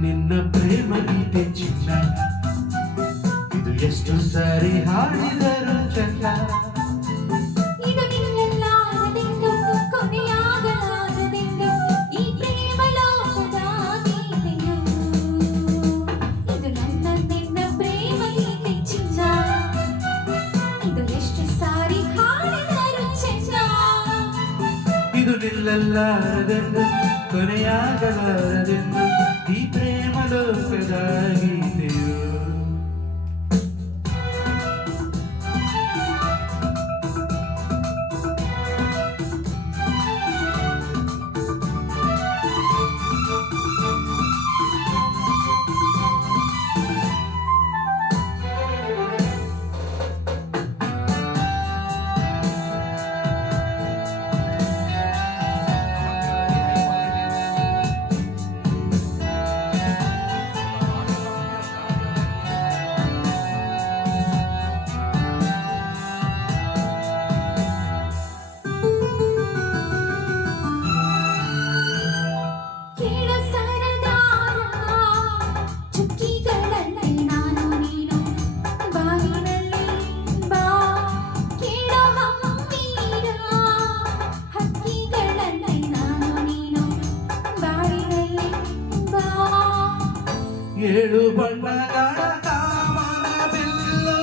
ನಿನ್ನ ಪ್ರೇಮ ಗೀತೆ ಚಿನ್ನ ಇದು ಎಷ್ಟು ಸಾರಿ ಹಾಡಿದರು ಚಂದ ಇದು ನಿಲ್ಲಾರದೆಂದು ಕೊನೆಯಾಗಲಾರದೆಂದು ಈ ಪ್ರೇಮ ಲೋಕದ ಗೀತೆಯು ಇದು ನಿನ್ನ ಪ್ರೇಮ ಗೀತೆ ಚಿನ್ನ ಇದು ಎಷ್ಟು ಸಾರಿ ಹಾಡಿದರು ಚಂದ ಇದು ನಿಲ್ಲಲಾರದೆಂದು ಕೊನೆಯಾಗಲಾರದೆಂದು ಈ ಪ್ರೇಮ ಲೋಕದ ಗೀತೆಯು ಏಳು ಬಣ್ಣಗಳ ಕಾಮನ ಬಿಲ್ಲು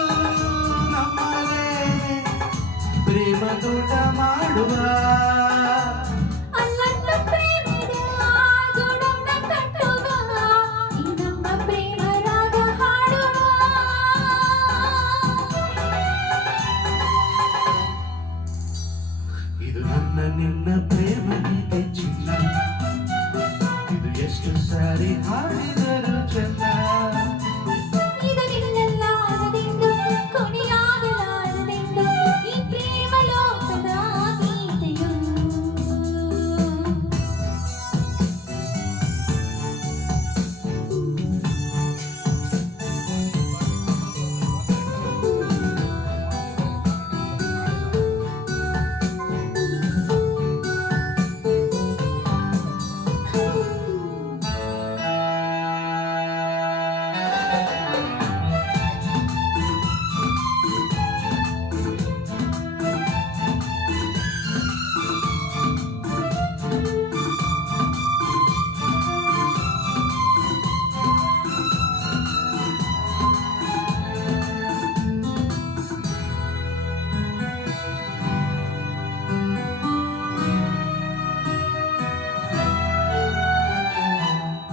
ನಮ್ಮನೆ ಪ್ರೇಮ ತೋಟ ಮಾಡುವ ಇದು ನನ್ನ ನಿನ್ನ ಪ್ರೇಮ ಗೀತೆ ಚಿನ್ನ ಇದು ಎಷ್ಟು ಸಾರಿ ಹಾಡಿದರು ಚಂದ ಇದು ನಿಲ್ಲಲಾರದೆಂದು ಕೊನೆಯಾಗಲಾರದೆಂದು ಈ ಪ್ರೇಮ ಲೋಕದ ಗೀತೆಯು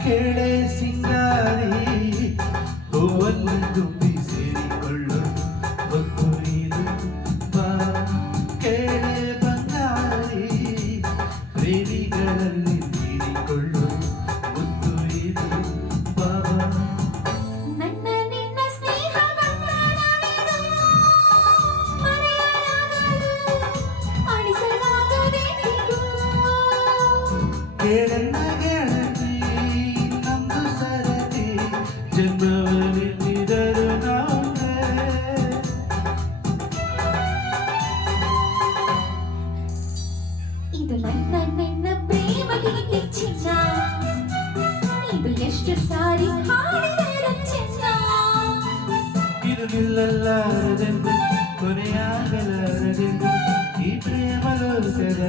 ಕೇಳೆ ಸಿಂಗಾರಿ ಹೂವನ್ನು ತುಂಬಿ ಸೇರಿಕೊಳ್ಳು ಹೊತ್ತು ನೀನು ಬಾ ಕೇಳೆ ಬಂಗಾರಿ ಪ್ರೇಮಿಗಳಲ್ಲಿ ನೀಡಿಕೊಳ್ಳು ಮುತ್ತು ಇದು ಬಾಬಾ ನನ್ನ ನಿನ್ನ ಸ್ನೇಹ ಬಂಧನವಿದು ಮರೆಯಲಾಗದು ಅಳಿಸಲಾಗದೆಂದಿಗೂ ಕೇಳನ್ನ ಗೆಳತಿ ನಮ್ದು ಸರತಿ ಜನ್ಮವನ್ನಿದ್ದರು ನಾವೇ ಇದು ನನ್ನ ನಿನ್ನ ಪ್ರೇಮ ಗೀತೆ ಚಿನ್ನ ಇದು ಎಷ್ಟು ಸಾರಿ ಹಾಡಿದರು ಚೆನ್ನ ಇದು ನಿಲ್ಲಲಾರದೆಂದು ಕೊನೆಯಾಗಲಾರದೆಂದು ಈ ಪ್ರೇಮ ಲೋಕದ